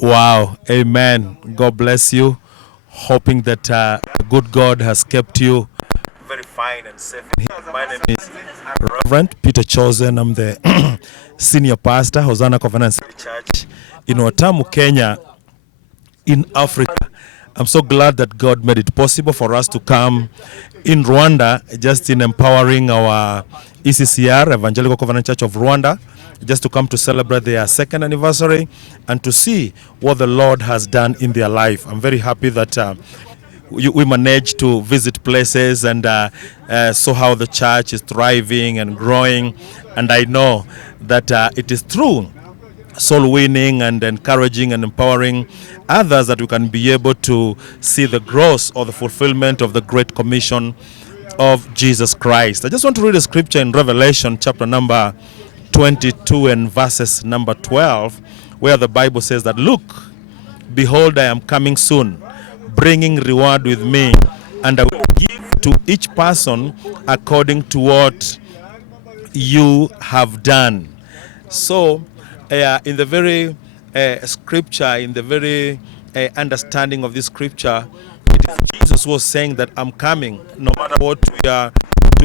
Wow, amen. God bless you. Hoping that good God has kept you very fine and safe. My name is Reverend Peter Chosen. I'm the senior pastor, Hosanna Covenant Church in Watamu, Kenya, in Africa. I'm so glad that God made it possible for us to come in Rwanda, just in empowering our ECCR, Evangelical Covenant Church of Rwanda, just to come to celebrate their second anniversary and to see what the Lord has done in their life. I'm very happy that we managed to visit places and saw how the church is thriving and growing. And I know that it is true soul winning and encouraging and empowering others that we can be able to see the growth or the fulfillment of the Great Commission of Jesus Christ. I just want to read a scripture in Revelation chapter number 22 and verses number 12, where the Bible says that, "Look, behold, I am coming soon, bringing reward with me, and I will give to each person according to what you have done." So, in the very scripture, in the very understanding of this scripture, it is Jesus was saying that I'm coming. No matter what we are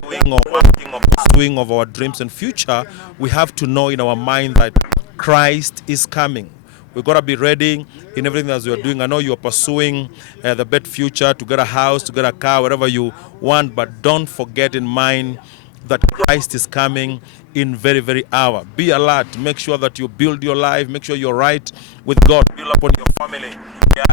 doing or working or pursuing of our dreams and future, we have to know in our mind that Christ is coming. We've got to be ready in everything that you're doing. I know you're pursuing the better future, to get a house, to get a car, whatever you want, but don't forget in mind that Christ is coming in very, very hour. Be alert. Make sure that you build your life. Make sure you're right with God. Build upon your family. Yeah.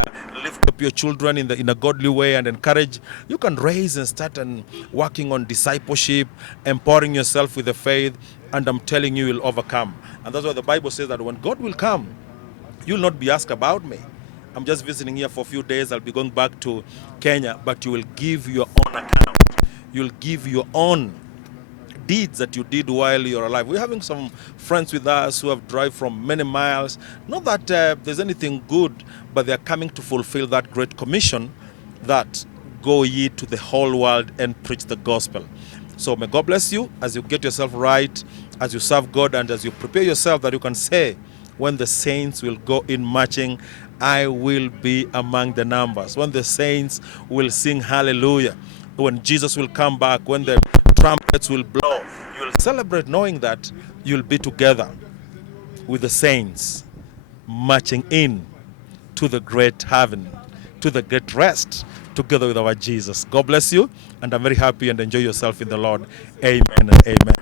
Lift up your children in a godly way and encourage. You can raise and start and working on discipleship, empowering yourself with the faith, and I'm telling you, you'll overcome. And that's why the Bible says that when God will come, you'll not be asked about me. I'm just visiting here for a few days. I'll be going back to Kenya, but you will give your own account. You'll give your own deeds that you did while you're alive. We're having some friends with us who have driven from many miles. Not that there's anything good, but they're coming to fulfill that great commission that go ye to the whole world and preach the gospel. So may God bless you as you get yourself right, as you serve God, and as you prepare yourself that you can say, when the saints will go in marching, I will be among the numbers. When the saints will sing hallelujah. When Jesus will come back, when the trumpets will blow, you'll celebrate knowing that you'll be together with the saints marching in to the great heaven, to the great rest, together with our Jesus. God bless you, and I'm very happy, and enjoy yourself in the Lord. Amen and amen.